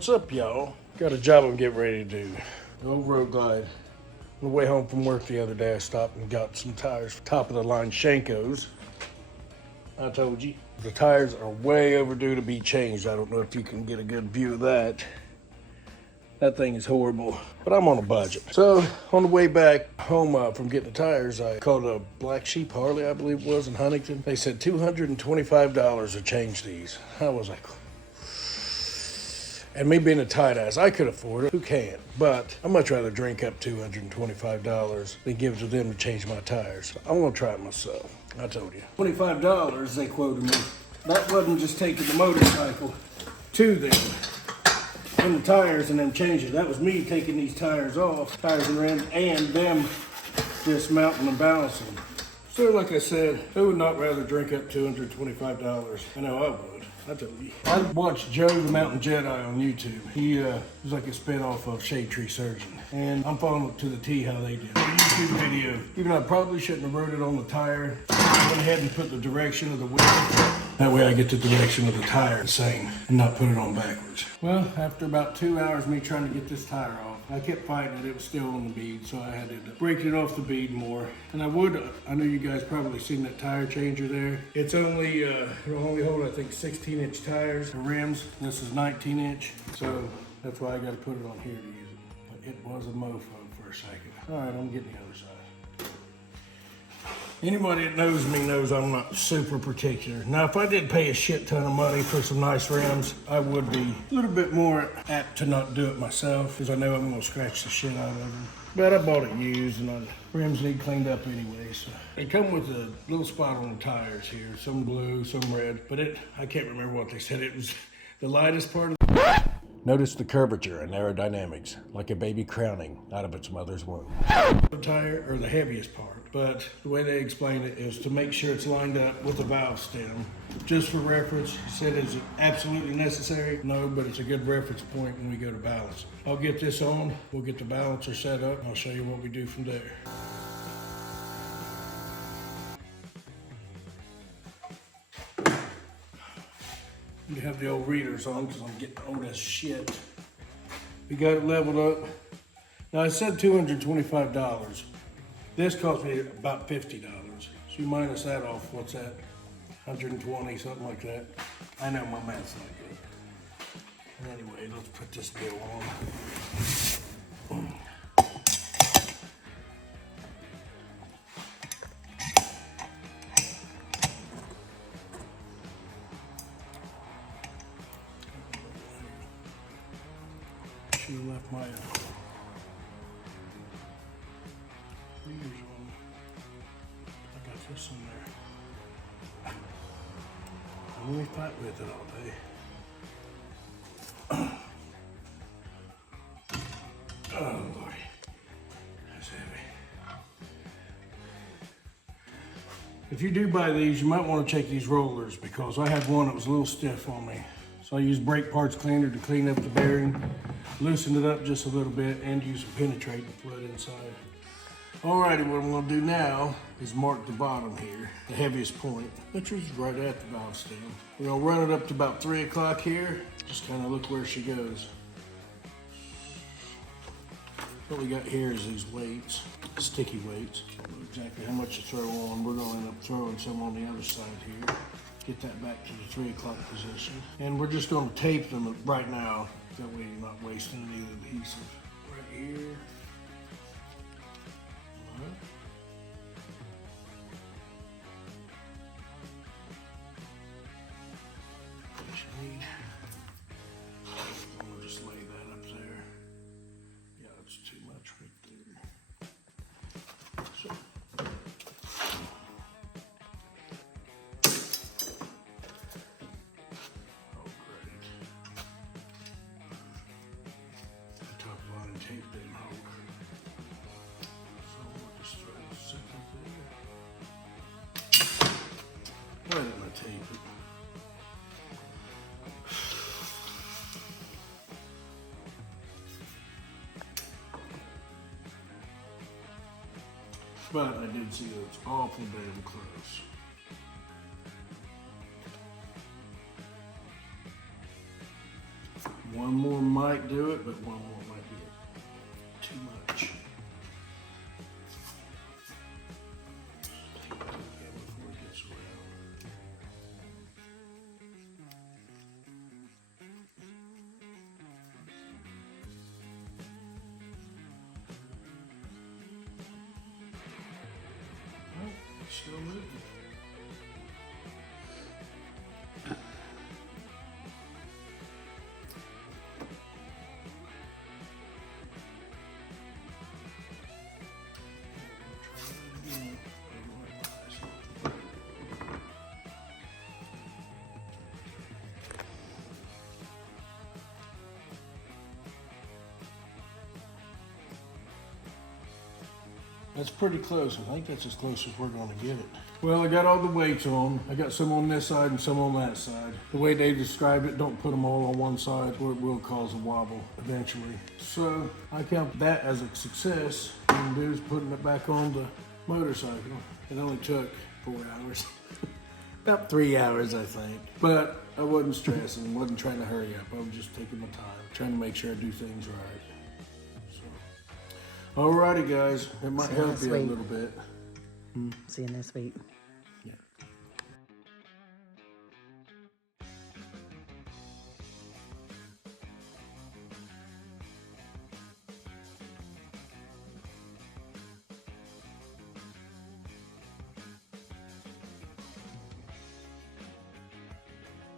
What's up, y'all? Got a job I'm getting ready to do. The old road glide. On the way home from work the other day, I stopped and got some tires, top of the line Shankos. I told you. The tires are way overdue to be changed. I don't know if you can get a good view of that. That thing is horrible, but I'm on a budget. So on the way back home from getting the tires, I called a Black Sheep Harley, I believe it was, in Huntington. They said $225 to change these. I was like, and me being a tight ass, I could afford it. Who can't? But I'd much rather drink up $225 than give it to them to change my tires. I'm gonna try it myself. I told you. $25 they quoted me. That wasn't just taking the motorcycle to them and the tires and them changing. That was me taking these tires off, tires and rims, and them dismounting and balancing. So like I said, who would not rather drink up $225? I know I would. I told you. I watched Joe the Mountain Jedi on YouTube. He was like a spin-off of Shade Tree Surgeon. And I'm following up to the T how they did it. A YouTube video. Even though I probably shouldn't have wrote it on the tire, I went ahead and put the direction of the wheel. That way I get the direction of the tire the same and not put it on backwards. Well, after about 2 hours of me trying to get this tire off, I kept fighting it. It was still on the bead, so I had to break it off the bead more. And I know you guys probably seen that tire changer there. It's only, it'll only hold, I think, 16-inch tires. The rims, this is 19-inch. So that's why I got to put it on here to use it. But it was a mofo for a second. All right, I'm getting the other side. Anybody that knows me knows I'm not super particular. Now, if I did pay a shit ton of money for some nice rims, I would be a little bit more apt to not do it myself, because I know I'm gonna scratch the shit out of them. But I bought it used, and the rims need cleaned up anyway, so. They come with a little spot on the tires here, some blue, some red, but I can't remember what they said. It was the lightest part of the... Notice the curvature and aerodynamics, like a baby crowning out of its mother's womb. The tire, or the heaviest part, but the way they explain it is to make sure it's lined up with the valve stem. Just for reference, he said, is it absolutely necessary? No, but it's a good reference point when we go to balance. I'll get this on, we'll get the balancer set up, and I'll show you what we do from there. You have the old readers on because I'm getting old as shit. We got it leveled up. Now I said $225. This cost me about $50. So you minus that off, what's that? 120, something like that. I know my math's not good. Anyway, let's put this deal on. Left my readers on. I got this in there. I'm only fight with it all day. Oh Lord, that's heavy. If you do buy these, you might want to check these rollers, because I had one that was a little stiff on me. So I used brake parts cleaner to clean up the bearing, loosen it up just a little bit, and use some penetrating fluid inside. Alrighty, what I'm gonna do now is mark the bottom here, the heaviest point, which is right at the valve stem. We're gonna run it up to about 3 o'clock here, just kind of look where she goes. What we got here is these weights, sticky weights. I don't know exactly how much to throw on. We're gonna end up throwing some on the other side here. Get that back to the 3 o'clock position. And we're just gonna tape them right now. That way you're not wasting any adhesive. Right here. All right. What you need. I'm gonna just lay that up there. Yeah, it's too much right there. So. Tape didn't hold. So we'll just try to sit up there. Why didn't I tape it? But I did see that it's awful damn close. One more might do it, but one more might be too much. Before it gets around. Oh, it's still moving. That's pretty close. I think that's as close as we're gonna get it. Well, I got all the weights on. I got some on this side and some on that side. The way they described it, don't put them all on one side or it will cause a wobble eventually. So I count that as a success. All I'm gonna do is putting it back on the motorcycle. It only took 4 hours. About 3 hours, I think. But I wasn't stressing, wasn't trying to hurry up. I was just taking my time, trying to make sure I do things right. Alrighty, guys. It might help you a little bit. See you next week.